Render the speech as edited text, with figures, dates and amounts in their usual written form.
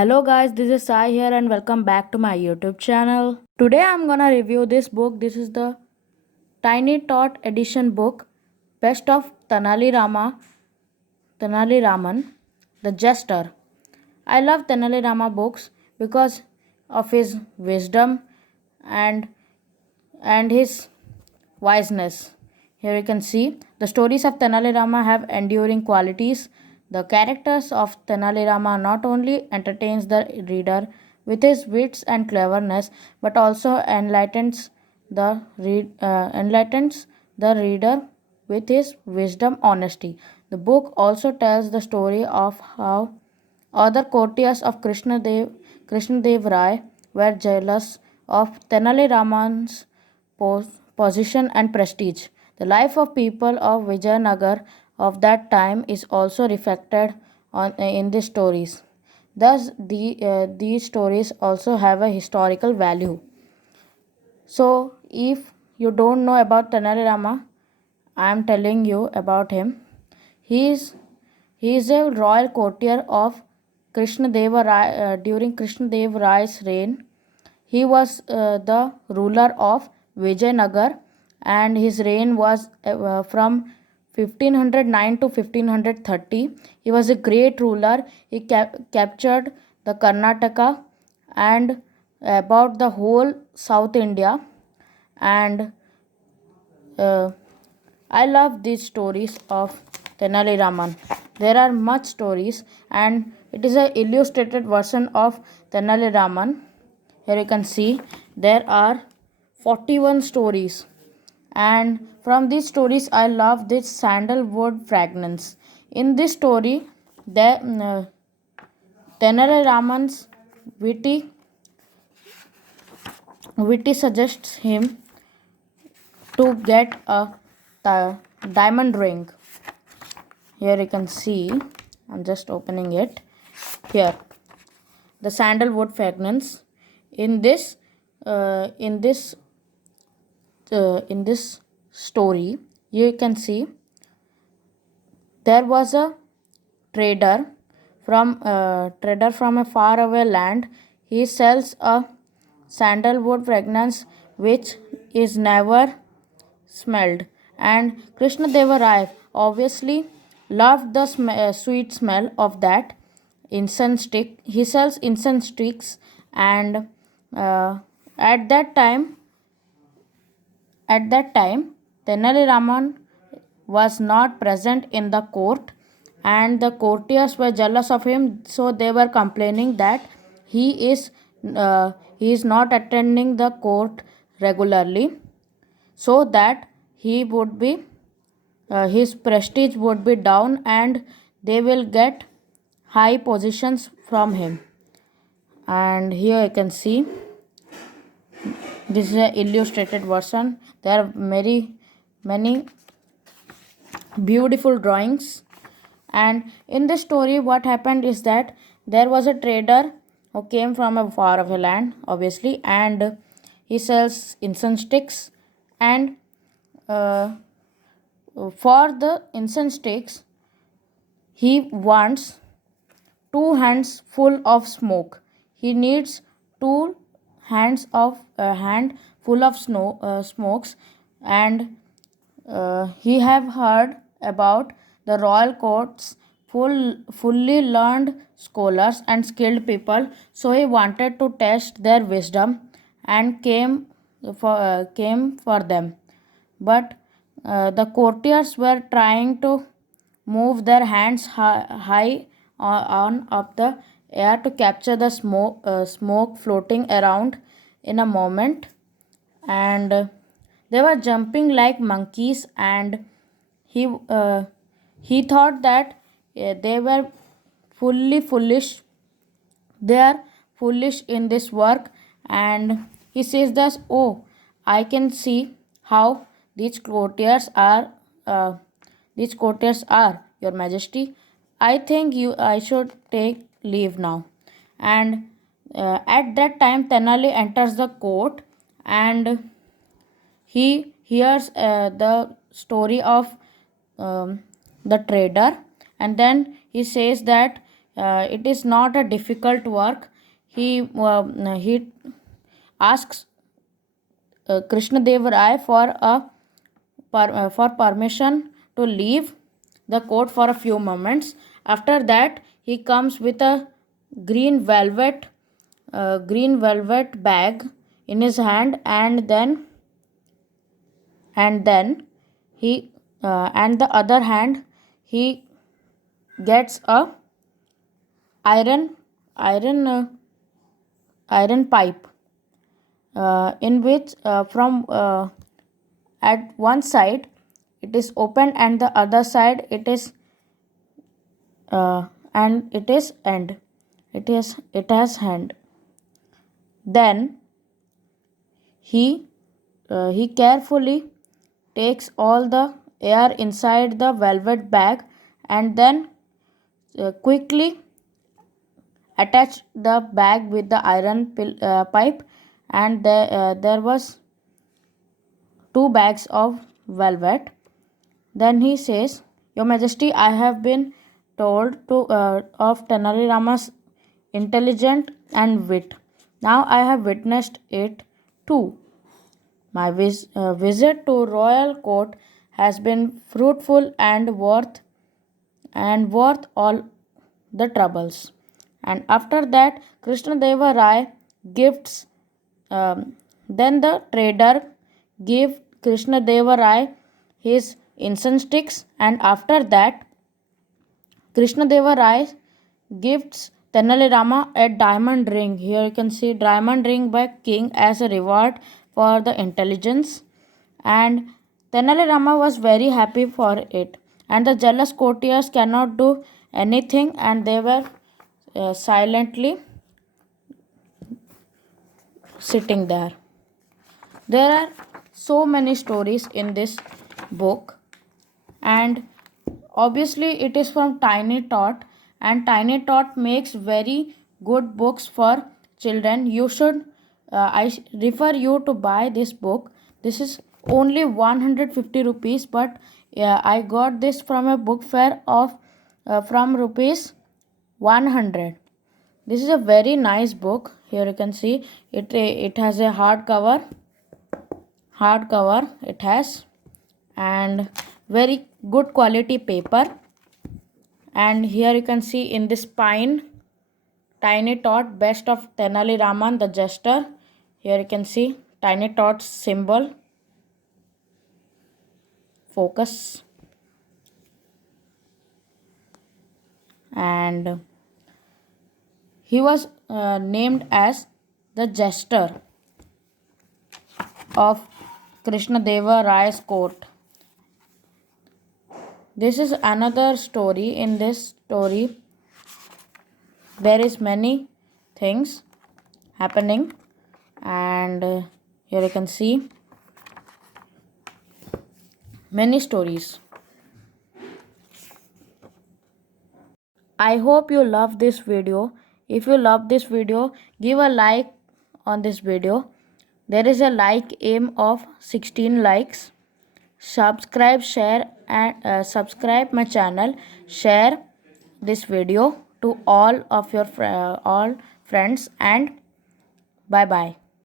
Hello guys, this is Sai here and welcome back to my YouTube channel. Today I'm gonna review this book. This is the Tiny Tot edition book, Best of Tenali Raman, The Jester. I love Tenali Rama books because of his wisdom and his wiseness. Here you can see the stories of Tenali Rama have enduring qualities. The characters of Tenali Rama not only entertains the reader with his wits and cleverness, but also enlightens the reader with his wisdom honesty. The book also tells the story of how other courtiers of Krishnadev Rai were jealous of Tenali Raman's position and prestige. The life of people of Vijayanagar of that time is also reflected in the stories. Thus, these stories also have a historical value. So, if you don't know about Tenali Rama, I am telling you about him. He is he is a royal courtier of during Krishna Deva Rai's reign. He was the ruler of Vijayanagar, and his reign was from 1509 to 1530. He was a great ruler. He captured the Karnataka and about the whole South India, and uh, I love these stories of Tenali Raman. There are much stories, and it is a illustrated version of Tenali Raman. Here you can see there are 41 stories, and from these stories, I love this sandalwood fragrance. In this story, Tenali Raman's witty witty suggests him to get a diamond ring. Here you can see, I'm just opening it. Here, the sandalwood fragrance. In this, in this, in this story, you can see there was a trader from a faraway land. He sells a sandalwood fragrance which is never smelled, and Krishnadeva Rai obviously loved the sweet smell of that incense stick. He sells incense sticks, and uh, at that time, Tenali Raman was not present in the court, and the courtiers were jealous of him, so they were complaining that he is he is not attending the court regularly, so that he would be his prestige would be down, and they will get high positions from him. And here you can see this is an illustrated version. There are many beautiful drawings, and in the story what happened is that there was a trader who came from a far away land, obviously, and he sells incense sticks, and uh, for the incense sticks he wants two hands full of smoke. He needs two hands of hand full of smokes, and he have heard about the royal courts fully learned scholars and skilled people, so he wanted to test their wisdom and came for them. But the courtiers were trying to move their hands high on up the air to capture the smoke floating around in a moment, and they were jumping like monkeys, and he uh, he thought that they were fully foolish. They are foolish in this work, and he says thus, oh, I can see how these courtiers are uh, your majesty. I think you I should take leave now. And at that time Tenali enters the court, and he hears the story of the trader, and then he says that it is not a difficult work. He asks Krishna Dev Rai for permission to leave the court for a few moments. After that, he comes with a green velvet bag in his hand, and then he and the other hand he gets a iron iron iron pipe, in which from at one side it is open and the other side it is and it is end it has hand. Then he carefully takes all the air inside the velvet bag, and then quickly attach the bag with the pipe, and there was two bags of velvet. Then he says, Your Majesty, I have been told of Tenali Rama's intelligence and wit. Now I have witnessed it too. My visit to royal court has been fruitful and worth all the troubles. And after that, Krishnadeva Rai gifts. Then the trader gave Krishnadeva Rai his incense sticks, and after that, Krishnadeva Rai gifts Tenali Rama a diamond ring. Here you can see diamond ring by king as a reward for the intelligence, and Tenali Rama was very happy for it. And the jealous courtiers cannot do anything, and they were silently sitting there. There are so many stories in this book, and obviously it is from Tiny Tot, and Tiny Tot makes very good books for children. You should refer you to buy this book. This is only 150 rupees, but I got this from a book fair of from rupees 100. This is a very nice book. Here you can see it has a hardcover it has, and very good quality paper. And here you can see in this spine, Tiny Tot, best of Tenali Raman the jester. Here you can see Tiny Tot's symbol, focus, and he was named as the jester of Krishnadeva Rai's court. This is another story. In this story, there is many things happening, and here you can see many stories. I hope you love this video. If you love this video, give a like on this video. There is a like aim of 16 likes. Subscribe, share, and subscribe my channel. Share this video to all of your all friends, and bye bye.